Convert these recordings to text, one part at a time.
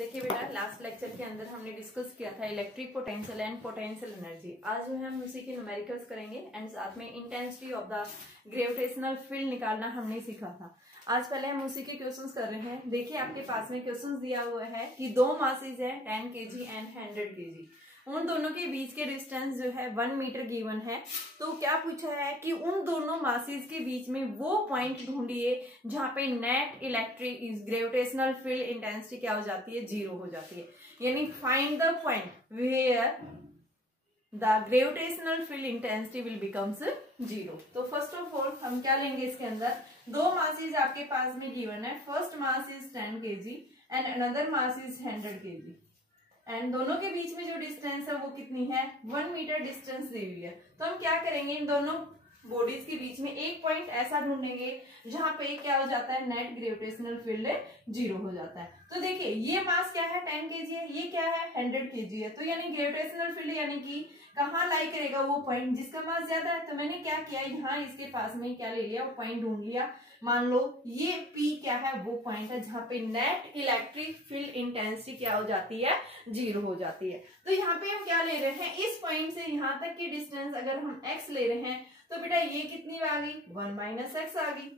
देखिए बेटा, last lecture के अंदर हमने डिस्कस किया था electric potential and potential energy. आज जो है हम उसी के न्यूमेरिकल्स करेंगे एंड साथ में intensity of the gravitational field निकालना हमने सीखा था। आज पहले हम उसी के क्वेश्चंस कर रहे हैं। देखिए आपके पास में क्वेश्चंस दिया हुआ है कि दो मासेज है 10 kg एंड 100 kg। उन दोनों के बीच के डिस्टेंस जो है 1 मीटर गिवन है। तो क्या पूछा है कि उन दोनों मासेस के बीच में वो पॉइंट ढूंढिए जहां पे net electric gravitational field intensity क्या हो जाती है, 0 हो जाती है। यानी find the point where the gravitational field intensity will becomes 0। तो फर्स्ट ऑफ ऑल हम क्या लेंगे, इसके अंदर दो मासेस आपके पास में गिवन है। First mass is 10 kg and another mass is 100 kg and दोनों के बीच में जो डिस्टेंस है वो कितनी है, 1 मीटर डिस्टेंस दी हुई है। तो हम क्या करेंगे, इन दोनों बॉडीज के बीच में एक पॉइंट ऐसा ढूंढेंगे जहां पे क्या हो जाता है, नेट ग्रेविटेशनल फील्ड 0 हो जाता है। तो देखिए ये मास क्या है, 10 kg है, ये क्या है, 100 kg है। तो यानी ग्रेविटेशनल फील्ड यानी कि कहाँ लाई करेगा, वो पॉइंट जिसका मास ज्यादा है। तो मैंने क्या किया, यहाँ इसके पास में क्या ले लिया, वो पॉइंट ढूंढ लिया। मान लो ये P क्या है, वो पॉइंट है जहां पे नेट इलेक्ट्रिक फील्ड इंटेंसिटी क्या हो जाती है, 0 हो जाती है। तो यहाँ पे हम क्या ले रहे हैं, इस पॉइंट से यहाँ तक की डिस्टेंस अगर हम x ले रहे हैं तो बेटा ये कितनी आ गई, 1 - x आ गई।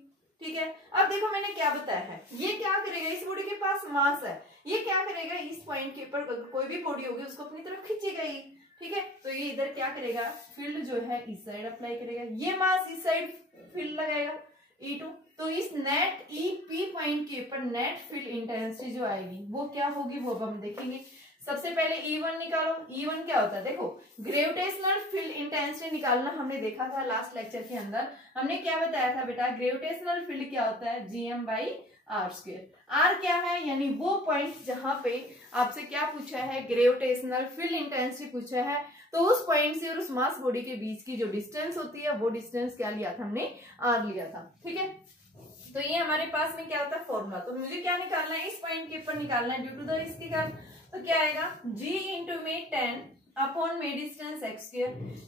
ठीक है, अब देखो मैंने क्या बताया है, ये क्या करेगा, इस बॉडी के पास मास है, ये क्या करेगा, इस पॉइंट के ऊपर कोई भी बॉडी होगी उसको अपनी तरफ खींचेगा ही। ठीक है, तो ये इधर क्या करेगा, फील्ड जो है इस साइड अप्लाई करेगा, ये मास इस साइड फील्ड लगाएगा E2। तो इस नेट EP पॉइंट के ऊपर नेट फील्ड इंटेंसिटी जो आएगी वो क्या होगी, वो अब हम देखेंगे। सबसे पहले E1 निकालो। E1 क्या होता है, देखो ग्रेविटेशनल फील्ड इंटेंसिटी निकालना हमने देखा था लास्ट लेक्चर के अंदर। हमने क्या बताया था बेटा, ग्रेविटेशनल फील्ड क्या होता है, Gm/r²। R क्या है, यानी वो पॉइंट जहां पे आपसे क्या पूछा है, ग्रेविटेशनल फील्ड इंटेंसिटी पूछा है। तो उस पॉइंट से और उस मास बॉडी के बीच की जो डिस्टेंस होती है वो डिस्टेंस क्या लिया था हमने, R लिया था। ठीक है, तो ये हमारे पास में क्या होता है, फॉर्मूला। तो मुझे क्या निकालना है, इस पॉइंट के ऊपर निकालना है ड्यू टू द इसके कारण। तो क्या आएगा, G × में 10 अपॉन में डिस्टेंस x²।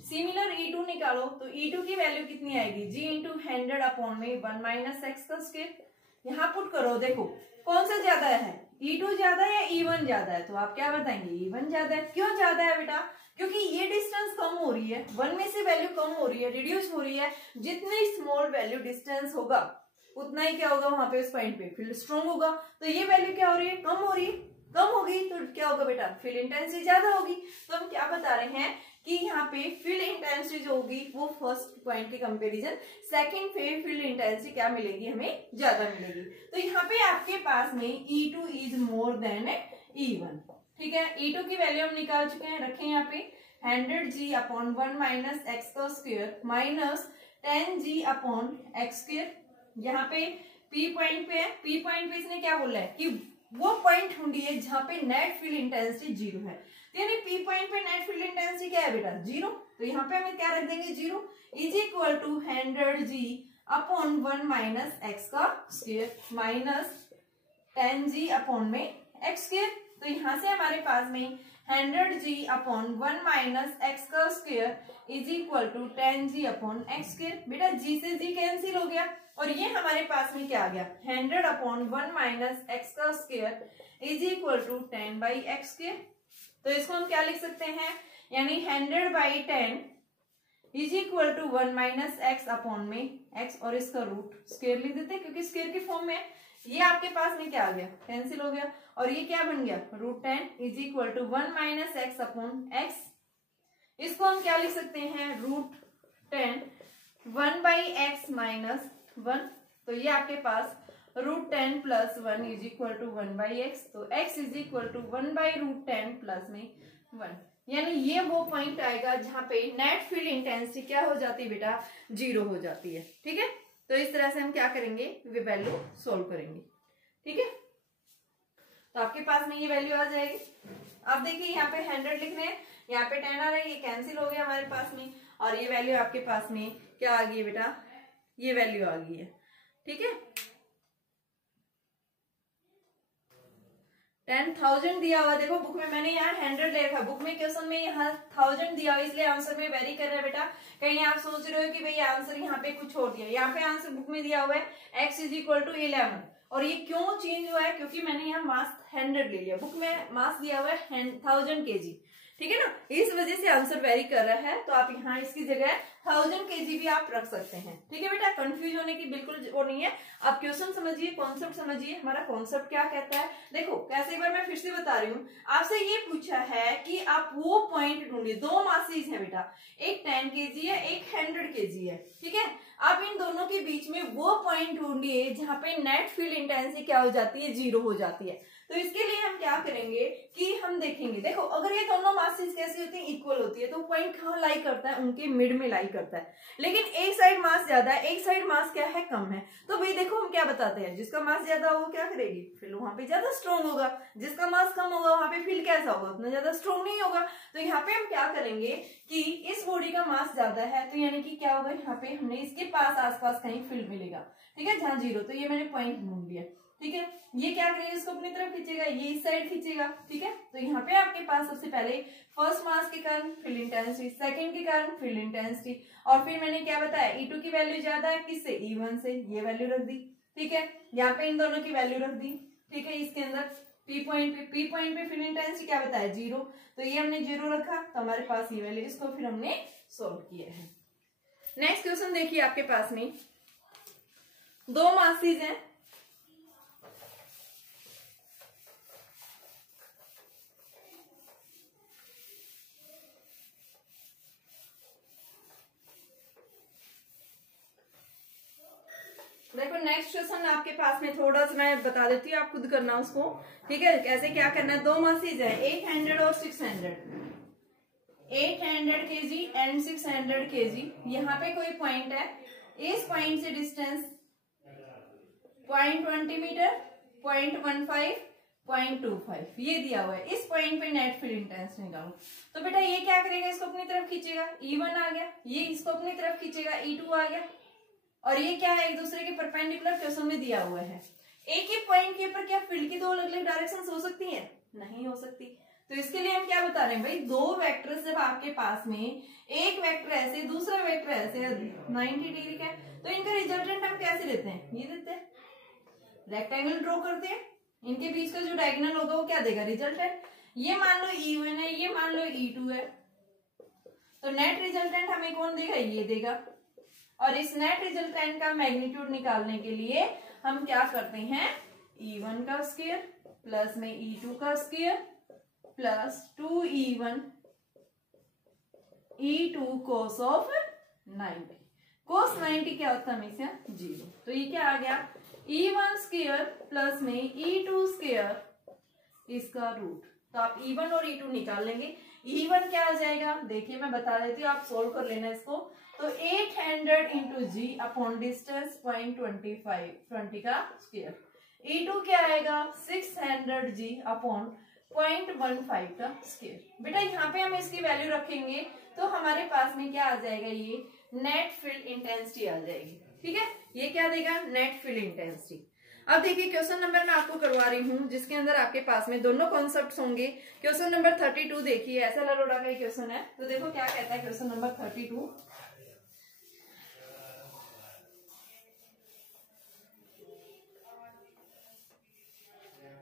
सिमिलर E2 निकालो, तो E2 की वैल्यू कितनी आएगी, G × 100 अपॉन में 1 - x²। यहाँ पुट करो, देखो कौन सा ज्यादा है, E2 ज्यादा है या E1 ज्यादा है। तो आप क्या बताएंगे, E1 ज्यादा है। क्यों ज्यादा है बेटा, क्योंकि ये डिस्टेंस कम हो रही है, 1 में से वैल्यू कम हो रही है, रिड्यूस हो रही है। जितनी स्मॉल वैल्यू डिस्टेंस होगा उतना ही क्या होगा, वहां पे उस पॉइंट पे फील्ड स्ट्रॉन्ग होगा। तो ये वैल्यू क्या हो रही है, कम हो रही है, कम होगी तो क्या होगा बेटा, फील्ड इंटेंसिटी ज्यादा होगी। तो हम क्या बता रहे हैं कि यहाँ पे फील्ड इंटेंसिटी जो होगी वो फर्स्ट पॉइंट के कंपैरिजन सेकंड पे फील्ड इंटेंसिटी क्या मिलेगी, हमें ज्यादा मिलेगी। तो यहाँ पे आपके पास में E2 is more than E1। ठीक है, E2 की वैल्यू हम निकाल चुके हैं, रखें यहाँ पे 100G upon 1 - x² minus 10G upon x²। यहाँ पे P पॉइंट पे है, P पॉइंट पे इसने क्या बोला है कि वो पॉइंट ढूंढिए जहां पे नेट फील्ड इंटेंसिटी 0 है। तो यानी P पॉइंट पे नेट फील्ड इंटेंसिटी क्या है बेटा, 0। तो यहाँ पे हमें क्या रख देंगे, 0 is equal to 100G upon 1 - x² minus 10G upon में x²। तो यहाँ से हमारे पास में 100G upon 1 - x² is equal to 10G upon x²। बेटा G से G कैंसिल हो गया और ये हमारे पास में क्या आ गया, 100 upon 1 - x² is equal to 10/x²। तो इसको हम क्या लिख सकते हैं, यानी 100/10 is equal to 1 - x upon में x और इसका रूट स्क्वायर लिख देते हैं क्योंकि स्क्वायर के फॉर्म में। ये आपके पास में क्या आ गया, कैंसिल हो गया और ये क्या बन गया, √10 is equal to 1 - x upon x। इसको हम क्या लिख सकते हैं, √10 1/x माइनस 1। तो ये आपके पास √10 + 1 इज इक्वल टू 1/x। तो x is equal to 1/√10 plus में 1। यानी ये वो पॉइंट आएगा जहां पे नेट फील्ड इंटेंसिटी क्या हो जाती है बेटा, 0 हो जाती है। ठीक है, तो इस तरह से हम क्या करेंगे, वे वैल्यू सोल्व करेंगे। ठीक है, तो आपके पास में ये वैल्यू आ जाएगी। अब देखिए यहाँ पे 100 लिख रहे हैं, यहाँ पे 10 आ रहा है, ये कैंसिल हो गया हमारे पास में और ये वैल्यू आपके पास में क्या आ गई है बेटा, ये वैल्यू आ गई है। ठीक है, 10,000 दिया हुआ, देखो बुक में मैंने यहाँ 100 लिखा, बुक में क्वेश्चन में यहाँ 1000 दिया हुआ, इसलिए आंसर में वेरी कर रहा है बेटा। कहीं आप सोच रहे हो कि भाई आंसर यहाँ पे कुछ और दिया, यहाँ पे आंसर बुक में दिया हुआ है x इज इक्वल टू 11 और ये क्यों चेंज हुआ है, क्योंकि मैंने यहाँ मास 100 ले लिया, बुक में मास दिया हुआ है 1000 kg, ठीक है ना, इस वजह से आंसर वेरी कर रहा है। तो आप यहाँ इसकी जगह 1000 kg भी आप रख सकते हैं, ठीक है बेटा, कंफ्यूज होने की बिल्कुल वो नहीं है। आप क्वेश्चन समझिए, कॉन्सेप्ट समझिए, हमारा कॉन्सेप्ट क्या कहता है। देखो कैसे, एक बार मैं फिर से बता रही हूँ, आपसे ये पूछा है कि आप वो पॉइंट ढूंढिए, दो मासेज है बेटा, एक 10 kg है, एक 100 kg है, ठीक है, आप इन दोनों के बीच में वो पॉइंट ढूंढिए जहां पे नेट फील्ड इंटेंसिटी क्या हो जाती है, 0 हो जाती है। तो इसके लिए हम क्या करेंगे कि हम देखेंगे, देखो अगर ये दोनों मासेस कैसी होती है, इक्वल होती है, तो पॉइंट कहाँ लाई करता है, उनके मिड में लाई करता है। लेकिन एक साइड मास ज्यादा है, एक साइड मास क्या है, कम है, तो भाई देखो हम क्या बताते हैं, जिसका मास ज्यादा होगा क्या करेगी, फील्ड वहां पे ज्यादा स्ट्रॉन्ग होगा, जिसका मास कम होगा वहां पे फील्ड कैसा होगा, उतना ज्यादा स्ट्रॉन्ग नहीं होगा। तो यहाँ पे हम क्या करेंगे कि इस बॉडी का मास ज्यादा है, तो यानी कि क्या होगा, यहाँ पे हमने इसके पास आसपास कहीं फील्ड मिलेगा, ठीक है, जहां 0, तो ये मैंने पॉइंट ढूंढ लिया, ठीक है। ये क्या करेगा, इसको अपनी तरफ खींचेगा, ये इस साइड खींचेगा, ठीक है। तो यहाँ पे आपके पास सबसे पहले फर्स्ट मास के कारण फील्ड इंटेंसिटी, सेकंड के कारण फील्ड इंटेंसिटी, और फिर मैंने क्या बताया, E2 की वैल्यू ज्यादा है किससे, E1 से, ये वैल्यू रख दी, ठीक है। यहाँ पे इन दोनों की वैल्यू रख दी, ठीक है। इसके अंदर P पॉइंट पे फील्ड इंटेंसिटी क्या बताया, 0, तो ये हमने 0 रखा, तो हमारे पास ये वैल्यू, इसको फिर हमने सोल्व किया है। नेक्स्ट क्वेश्चन देखिए, आपके पास में दो मासेस हैं, देखो नेक्स्ट क्वेश्चन आपके पास में थोड़ा सा मैं बता देती हूँ, आप खुद करना उसको, ठीक है, कैसे क्या करना है। दो मासेज है, 800 और 600, 800 kg एंड 600 kg। यहाँ पे कोई पॉइंट है, इस पॉइंट से डिस्टेंस 0.20 मीटर, 0.15, 0.25 ये दिया हुआ है। इस पॉइंट पे नेट फील्ड इंटेंसिटी निकालो। तो बेटा ये क्या करेगा, इसको अपनी तरफ खींचेगा, E1 आ गया, ये इसको अपनी तरफ खींचेगा, E2 आ गया, और ये क्या है, एक दूसरे के परपेंडिकुलर क्वेश्चन में दिया हुआ है। एक ही पॉइंट के ऊपर क्या फील्ड की दो अलग अलग डायरेक्शन हो सकती हैं, नहीं हो सकती। तो इसके लिए हम क्या बता रहे हैं भाई, दो वेक्टर जब आपके पास में, एक वेक्टर ऐसे दूसरा वेक्टर ऐसे 90 डिग्री का, तो इनका रिजल्टेंट हम कैसे लेते हैं, ये देते हैं, रेक्टेंगल ड्रॉ करते हैं, इनके बीच का जो डायगोनल होगा वो क्या देगा, रिजल्टेंट। ये मान लो E1 है, ये मान लो E2 है, तो नेट रिजल्टेंट हमें कौन देगा, ये देगा। और इस नेट रिजल्टेंट का मैग्नीट्यूड निकालने के लिए हम क्या करते हैं, E1 का स्क्वायर प्लस में E2 का square plus 2E1 E2 cos of 90, cos 90 क्या होता है हमेशा 0, तो ये क्या आ गया, E1 स्क्वायर प्लस में E2 स्क्वायर इसका रूट। तो आप E1 और E2 निकाल लेंगे। E1 क्या आ जाएगा, देखिए मैं बता देती हूँ, आप सोल्व कर लेना इसको। तो 800 इंटू जी अपॉन डिस्टेंस 0.25, 20 का स्क्वायर। E2 क्या आएगा, 600 जी अपॉन 0.15 का स्क्वायर। बेटा यहाँ पे हम इसकी वैल्यू रखेंगे तो हमारे पास में क्या आ जाएगा, ये नेट फील्ड इंटेंसिटी आ जाएगी, ठीक है। ये क्या देगा, नेट फील्ड इंटेंसिटी। अब देखिए क्वेश्चन नंबर मैं आपको करवा रही हूँ जिसके अंदर आपके पास में दोनों कॉन्सेप्ट्स होंगे। क्वेश्चन नंबर 32 देखिए, ऐसा लरोड़ा का क्वेश्चन है, तो देखो क्या कहता है क्वेश्चन नंबर 32।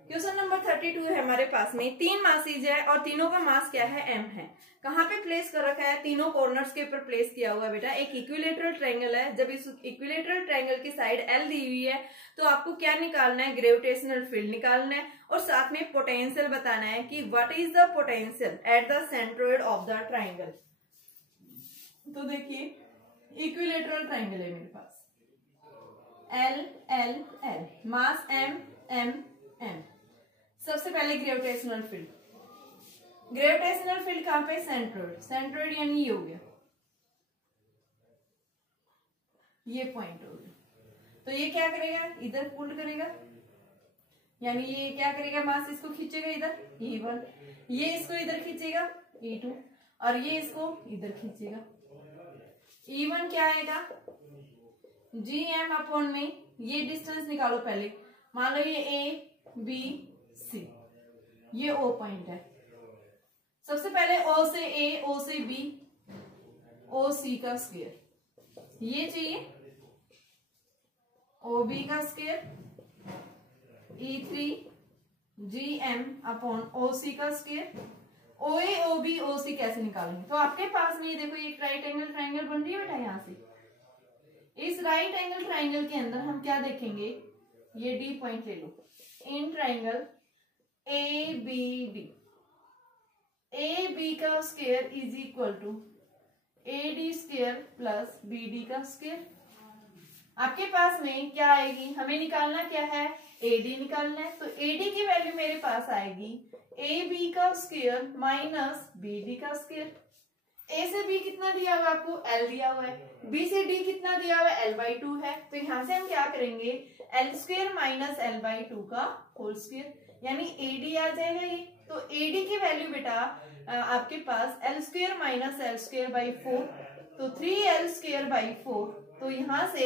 क्वेश्चन नंबर 32 है हमारे पास में, तीन मासेज है और तीनों का मास क्या है, m है। कहाँ पे प्लेस कर रखा है, तीनों कॉर्नर्स के ऊपर प्लेस किया हुआ है बेटा। एक इक्विलेटरल ट्रायंगल है, जब इस इक्विलेटरल ट्रायंगल की साइड L दी हुई है तो आपको क्या निकालना है, ग्रेविटेशनल फील्ड निकालना है और साथ में पोटेंशियल बताना है कि what is the potential at the centroid of the triangle. तो देखिए इक्विलेटरल ट्रायंगल है मेरे पास, L L L, मास M M M। सबसे पहले ग्रेविटेशनल फील्ड, ग्रेविटेशनल फील्ड कहां पे, सेंट्रोइड, सेंट्रोइड यानी ये हो गया, ये पॉइंट हो गया। तो ये क्या करेगा, इधर पुल करेगा, यानी ये क्या करेगा, मास इसको खींचेगा इधर E1, ये इसको इधर खींचेगा E2, और ये इसको इधर खींचेगा। E1 क्या आएगा, GM अपॉन में, ये डिस्टेंस निकालो पहले, मान लो ये A B C, ये O पॉइंट है। सबसे पहले O से A, O से B, O C का स्क्वायर, ये चाहिए OB का स्क्वायर E3GM अपॉन OC का स्क्वायर। OA OB OC कैसे निकालेंगे? तो आपके पास में देखो एक राइट एंगल ट्राइंगल बन रही है बेटा यहाँ से। इस राइट एंगल ट्राइंगल के अंदर हम क्या देखेंगे, ये D पॉइंट ले लो, इन ट्राइंगल ABD, AB का square is equal to AD square प्लस BD का स्क्वायर। आपके पास में क्या आएगी, हमें निकालना क्या है, AD निकालना है। तो AD की वैल्यू मेरे पास आएगी AB का स्क्वायर माइनस BD का स्क्वायर। A से B कितना दिया हुआ है आपको, L दिया हुआ है। B से D कितना दिया हुआ है, L/2 है। तो यहां से हम क्या करेंगे, L स्क्वायर माइनस L/2 का होल स्क्वायर, यानी AD आ जाएगा ये। तो AD की वैल्यू बेटा आपके पास L square minus L square by 4, तो 3L स्क्वायर बाई 4। तो यहां से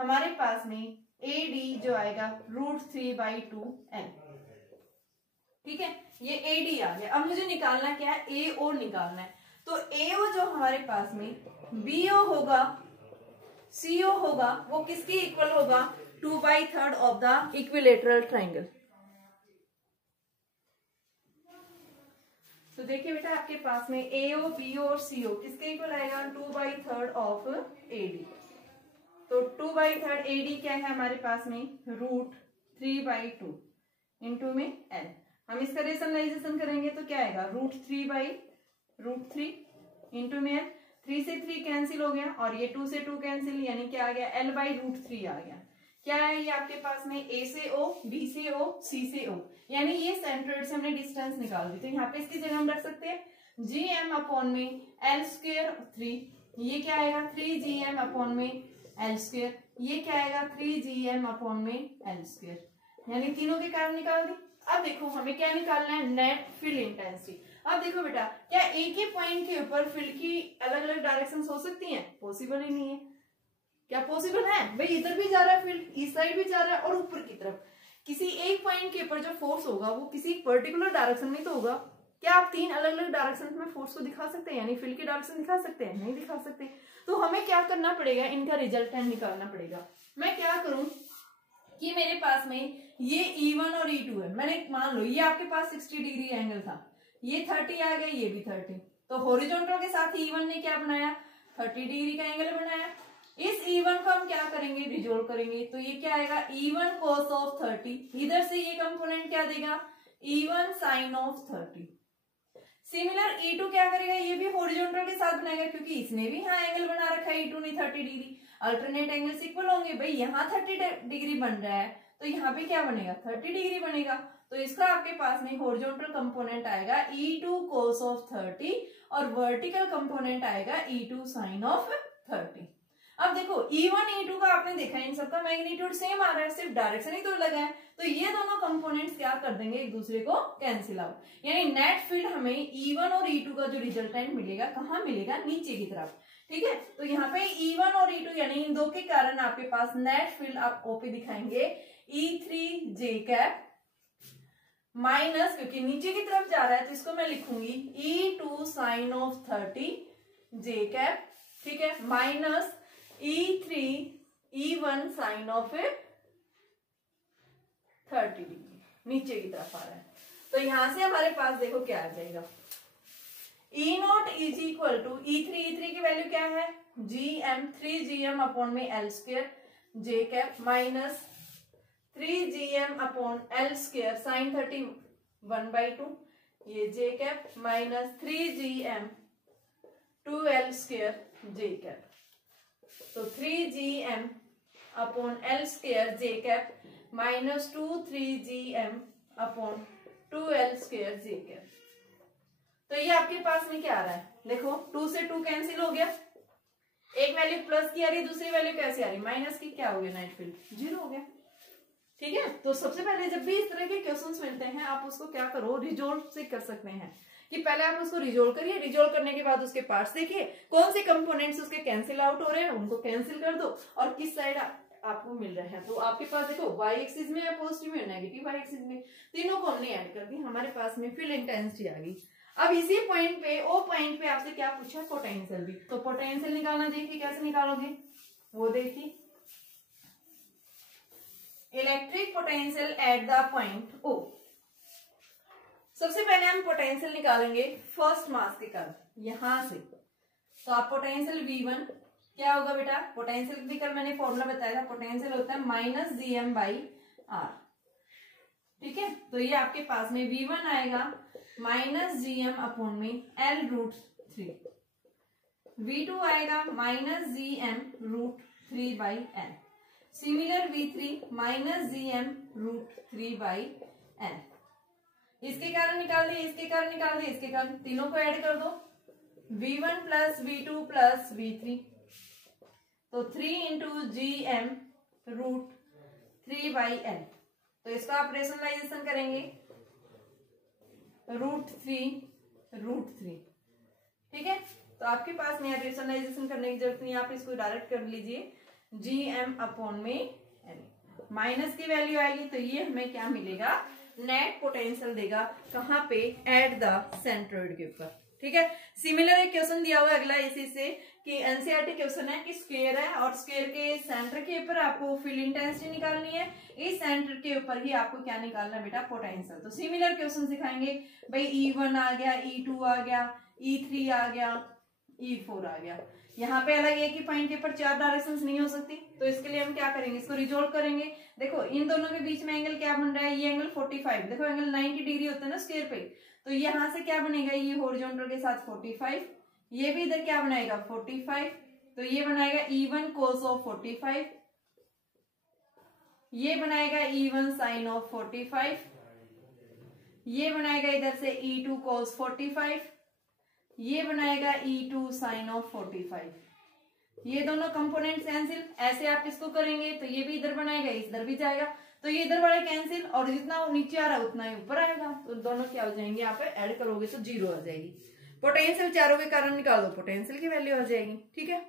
हमारे पास में AD जो आएगा √3/2L। ठीक है, ये AD आ गया। अब मुझे निकालना क्या है, AO निकालना है। तो AO जो हमारे पास में BO होगा, CO होगा, वो किसकी इक्वल होगा, 2/3 ऑफ द इक्विलेटरल ट्राइंगल। तो देखिए बेटा आपके पास में AO BO और CO किसके इक्वल आएगा, 2/3 ऑफ AD। तो 2/3 AD क्या है हमारे पास में, √3/2 इंटू में L। हम इसका रेशनलाइजेशन करेंगे तो क्या आएगा, √3 इंटू में L। 3 से 3 कैंसिल हो गया और ये 2 से 2 कैंसिल, यानी क्या आ गया, L/√3 आ गया। क्या है ये आपके पास में, A से O, B से O, C से O, यानी ये सेंट्रोइड से हमने डिस्टेंस निकाल दी। तो यहाँ पे इसकी जगह हम रख सकते हैं GM अपॉन में L स्क्वायर 3, ये क्या आएगा 3GM अपॉन में L स्क्वायर, ये क्या आएगा 3GM अपॉन में L स्क्वायर, यानी तीनों के कारण निकाल दी। अब देखो हमें क्या निकालना है, नेट फील्ड इंटेंसिटी। अब देखो बेटा, क्या एक ही पॉइंट के ऊपर फील्ड की अलग अलग डायरेक्शन हो सकती हैं, पॉसिबल ही नहीं है। क्या पॉसिबल है भाई, इधर भी जा रहा है फील्ड, इस साइड भी जा रहा है और ऊपर की तरफ। किसी एक पॉइंट के ऊपर जो फोर्स होगा वो किसी पर्टिकुलर डायरेक्शन में तो होगा। क्या आप 3 अलग अलग डायरेक्शन में फोर्स को दिखा सकते हैं, यानी फील्ड की डायरेक्शन दिखा सकते हैं, नहीं दिखा सकते। तो हमें क्या करना पड़ेगा, इनका रिजल्टेंट निकालना पड़ेगा। मैं क्या करूं कि मेरे पास में ये E1 और E2 है, मैंने मान लो ये आपके पास 60 डिग्री एंगल था, ये 30 आ गया, ये भी 30। तो हॉरिजॉन्टल के साथ E1 ने क्या बनाया, 30 डिग्री का एंगल बनाया। इस E1 को हम क्या करेंगे, रिजोल्व करेंगे। तो ये क्या आएगा, E1 cos ऑफ 30, इधर से ये कंपोनेंट क्या देगा, E1 sin of 30। Similar E2 क्या करेगा, ये भी हॉरिजॉन्टल के साथ बनाएगा, क्योंकि इसने भी यहाँ एंगल बना रखा है E2 ने 30 डिग्री। अल्टरनेट एंगल्स इक्वल होंगे भाई, यहाँ 30 डिग्री बन रहा है तो यहाँ पे क्या बनेगा, 30 डिग्री बनेगा। तो इसका आपके पास में हॉरिजॉन्टल कंपोनेंट आएगा E2 cos ऑफ 30 और वर्टिकल कंपोनेंट आएगा E2 sin ऑफ 30। अब देखो E1 E2 का आपने देखा, इन सबका मैग्नीट्यूड सेम आ रहा है, सिर्फ डायरेक्शन ही तो अलग है। तो ये दोनों कंपोनेंट्स क्या कर देंगे, एक दूसरे को कैंसिल आउट, यानी नेट फील्ड हमें E1 और E2 का जो रिजल्टेंट मिलेगा, कहाँ मिलेगा, नीचे की तरफ। ठीक है, तो यहाँ पे E1 और E2 यानी इन दो के कारण आपके पास नेट फील्ड आप O पे दिखाएंगे E3J कैप माइनस, क्योंकि नीचे की तरफ जा रहा है तो इसको मैं लिखूंगी E2 sign of 30 J cap, ठीक है, minus E3 E1 sign of 30 degree, नीचे की तरफ आ रहा है। तो यहां से हमारे पास देखो क्या आ जाएगा, E0 is equal to E3 की वैल्यू क्या है, GM 3GM अपॉन में L square J cap minus 3GM upon L square sine 30 1/2, ये J cap minus 3GM 2L square J cap. तो 3GM upon L square J cap minus 3GM upon 2L square J cap. तो ये आपके पास में क्या आ रहा है, देखो 2 से 2 कैंसिल हो गया, एक वैल्यू प्लस की आ रही, दूसरी वैल्यू कैसे आ रही, माइनस की, क्या हो गया, नेट फील्ड 0 हो गया। ठीक है, तो सबसे पहले जब भी इस तरह के क्वेश्चंस मिलते हैं आप उसको क्या करो, रिजोल्व से कर सकते हैं कि पहले आप उसको रिजोल्व करिए, रिजोल्व करने के बाद उसके पार्ट्स देखिए, कौन से कंपोनेंट्स उसके कैंसिल आउट हो रहे हैं उनको कैंसिल कर दो, और किस साइड आपको मिल रहे हैं। तो आपके पास देखो y एक्सिस में है पॉजिटिव में, नेगेटिव y एक्सिस में, तीनों को हमने ऐड कर दी, हमारे पास में फील्ड इंटेंसिटी आ गई। अब इसी पॉइंट पे, ओ पॉइंट पे आपसे क्या पूछा, पोटेंशियल भी। तो पोटेंशियल निकालना, देखिए कैसे निकालोगे वो देखिए। Electric potential at the point O। सबसे पहले हम पोटेंशियल निकालेंगे फर्स्ट मास के कारण, यहां से। तो आप पोटेंशियल V1 क्या होगा बेटा, पोटेंशियल भी कल मैंने फॉर्मूला बताया था, पोटेंशियल होता है -GM/R। ठीक है, तो ये आपके पास में V1 आएगा -GM/L√3, V2 आएगा -GM√3/L, सिमिलर V3 -GM√3/L। इसके कारण निकाल दिए, इसके कारण निकाल दिए, इसके कारण, तीनों को ऐड कर दो, V1 plus V2 plus V3, तो 3 × GM√3/L। तो इसका आप रेशनलाइजेशन करेंगे √3 ठीक है। तो आपके पास में रेशनलाइजेशन करने की जरूरत नहीं, आप इसको डायरेक्ट कर लीजिए GM/L। माइनस की वैल्यू आएगी तो ये हमें क्या मिलेगा, नेट पोटेंशियल देगा, कहाँ पे, एट द सेंट्रोइड के ऊपर। ठीक है, सिमिलर एक क्वेश्चन दिया हुआ है अगला इसी से कि एनसीईआरटी क्वेश्चन है कि स्क्वायर है और स्क्वायर के सेंटर के ऊपर आपको फील्ड इंटेंसिटी निकालनी है, इस सेंटर के ऊपर ही आपको क्या निकालना है बेटा, पोटेंशियल। तो सिमिलर क्वेश्चन सिखाएंगे भाई, E1 आ गया, E2 आ गया, E3 आ गया, E4 आ गया। यहाँ पे अलग एक ही पॉइंट के ऊपर 4 डायरेक्शंस नहीं हो सकती, तो इसके लिए हम क्या करेंगे, इसको रिजोल्व करेंगे। देखो इन दोनों के बीच में एंगल क्या बन रहा है, ये एंगल 45, देखो एंगल 90 डिग्री होता है ना स्क्वायर पे, तो यहाँ से क्या बनेगा, ये हॉरिजॉन्टल के साथ 45, ये भी इधर क्या बनाएगा 45, तो ये बनाएगा E1 cos of 45, ये बनाएगा E1 sin of 45, ये बनाएगा इधर से E2 cos 45, ये बनाएगा E2 sin of 45। ये दोनों कंपोनेंट कैंसिल, ऐसे आप इसको करेंगे तो ये भी इधर बनाएगा, इधर भी जाएगा, तो ये इधर वाले कैंसिल, और जितना नीचे आ रहा है उतना ही ऊपर आएगा, तो दोनों क्या हो जाएंगे, यहाँ पे ऐड करोगे तो 0 आ जाएगी। पोटेंशियल चारों के कारण निकाल दो, पोटेंशियल की वैल्यू आ जाएगी। ठीक है,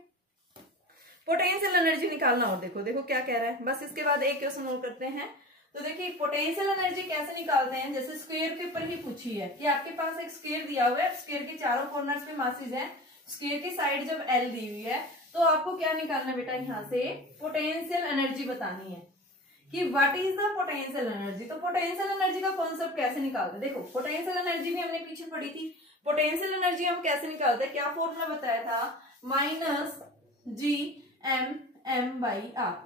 पोटेंशियल एनर्जी निकालना, और देखो देखो क्या कह रहा है, बस इसके बाद एक क्वेश्चन और करते हैं। तो देखिए पोटेंशियल एनर्जी कैसे निकालते हैं, जैसे स्क्वायर के ऊपर ही पूछी है कि आपके पास एक स्क्वायर दिया हुआ है, स्क्वायर के चारों कॉर्नर्स पे मासेज है, स्क्वायर की साइड जब L दी हुई है, तो आपको क्या निकालना बेटा, यहाँ से पोटेंशियल एनर्जी बतानी है कि what is the potential energy. तो पोटेंशियल एनर्जी का कॉन्सेप्ट कैसे निकालते हैं, देखो पोटेंशियल एनर्जी भी हमने पीछे पढ़ी थी। पोटेंशियल एनर्जी हम कैसे निकालते हैं, क्या फॉर्मूला बताया था, -GM/R।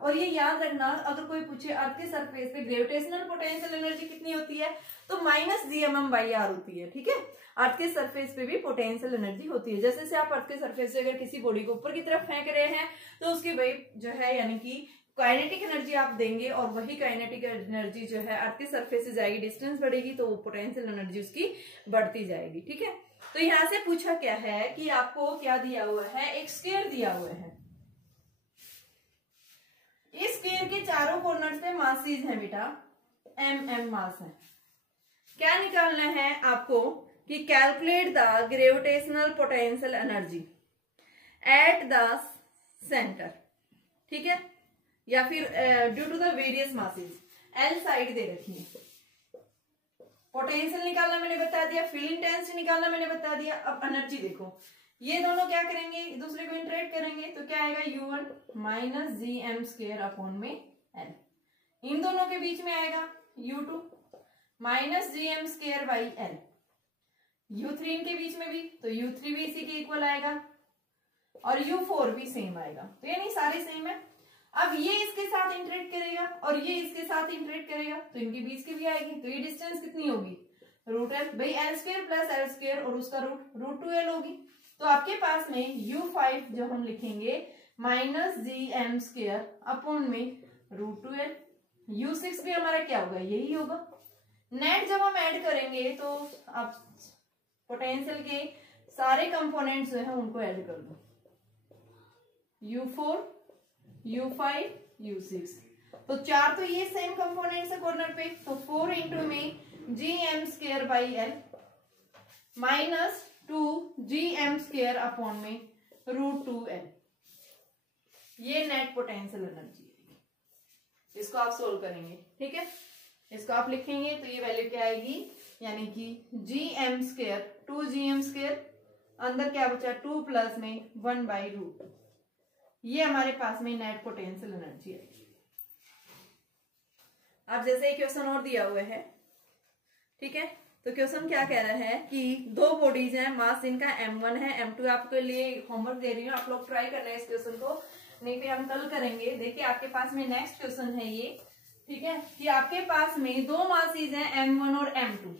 और ये याद रखना, अगर कोई पूछे अर्थ के सरफेस पे ग्रेविटेशनल पोटेंशियल एनर्जी कितनी होती है, तो -GMM/R होती है। ठीक है, अर्थ के सरफेस पे भी पोटेंशियल एनर्जी होती है। जैसे आप अर्थ के सरफेस से अगर किसी बॉडी को ऊपर की तरफ फेंक रहे हैं, तो उसकी वेव जो है यानी कि काइनेटिक एनर्जी आप देंगे, और वही काइनेटिक एनर्जी जो है अर्थ के सरफेस से जाएगी, डिस्टेंस बढ़ेगी, तो पोटेंशियल एनर्जी उसकी बढ़ती जाएगी। ठीक है, तो यहां से पूछा क्या है कि आपको क्या दिया हुआ है, एक स्क्वायर दिया हुआ है, इस स्क्वायर के चारों कॉर्नर्स पे मासेज है बेटा, mm मास है। क्या निकालना है आपको कि calculate the gravitational potential energy at the centre. ठीक है, या फिर due to the various masses, L side दे रखी है। पोटेंशियल निकालना मैंने बता दिया, फील्ड इंटेंसिटी निकालना मैंने बता दिया। अब एनर्जी देखो, ये दोनों क्या करेंगे, एक दूसरे को इंटरेक्ट करेंगे, तो क्या आएगा U1 -GM²/L। इन दोनों के बीच में आएगा U2 -GM²/L। U3 इनके बीच में भी, तो U3 भी इसी के इक्वल आएगा, और U4 भी सेम आएगा, तो यानी सारे सेम है। अब ये इसके साथ इंटरेक्ट करेगा और ये इसके साथ इंटरेक्ट करेगा, तो इनके बीच की भी आएगी, तो ये डिस्टेंस कितनी होगी, √L, भाई L² + L² और उसका √2L होगी। तो आपके पास में U5 जो हम लिखेंगे -GM²/√2L, U6 भी हमारा क्या होगा, यही होगा। नेट जब हम ऐड करेंगे तो आप पोटेंशियल के सारे कंपोनेंट्स जो है उनको ऐड कर दो, U4 U5 U6, तो 4 तो ये सेम कंपोनेंट्स है कॉर्नर पे, तो 4 × में GM²/L -2 GM²/√2L, ये नेट पोटेंशियल एनर्जी है। इसको आप सोल्व करेंगे। ठीक है, इसको आप लिखेंगे तो ये वैल्यू क्या आएगी, यानी कि GM², 2 GM², अंदर क्या बचा 2 प्लस में 1/√2, ये हमारे पास में नेट पोटेंशियल एनर्जी आएगी। अब जैसे एक क्वेश्चन और दिया हुआ है, ठीक है, तो क्वेश्चन क्या कह रहा है कि दो बॉडीज हैं, मास इनका m1 है, m2 आपके लिए होमवर्क दे रही हूँ, आप लोग ट्राई करना है इस क्वेश्चन को, नहीं फिर हम कल करेंगे। देखिए आपके पास में नेक्स्ट क्वेश्चन है ये, ठीक है, कि आपके पास में दो मासीज हैं m1 और m2,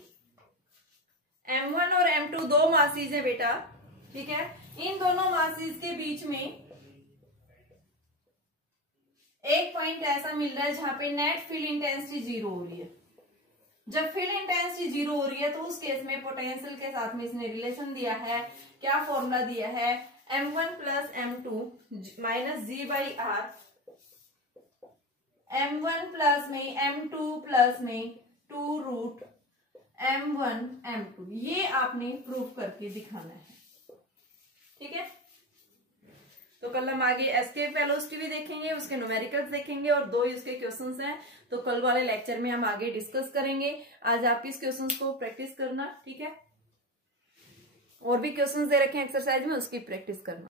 m1 और m2 दो मासीज है बेटा, ठीक है। इन दोनों मासीज के बीच में एक पॉइंट ऐसा मिल रहा है जहां पे नेट फील्ड इंटेंसिटी जीरो हो रही है। जब फील्ड इंटेंसिटी जीरो हो रही है तो उस केस में पोटेंशियल के साथ में इसने रिलेशन दिया है, क्या फॉर्मूला दिया है, m1 plus m2 minus g by r, m1 plus में m2 प्लस में 2 रूट m1 m2, ये आपने प्रूफ करके दिखाना है, ठीक है। तो कल हम आगे एस्केप वेलोसिटी भी देखेंगे, उसके न्यूमेरिकल्स देखेंगे और दो उसके क्वेश्चंस हैं, तो कल वाले लेक्चर में हम आगे डिस्कस करेंगे। आज आप इस क्वेश्चंस को प्रैक्टिस करना, ठीक है, और भी क्वेश्चंस दे रखे हैं एक्सरसाइज में, उसकी प्रैक्टिस करना।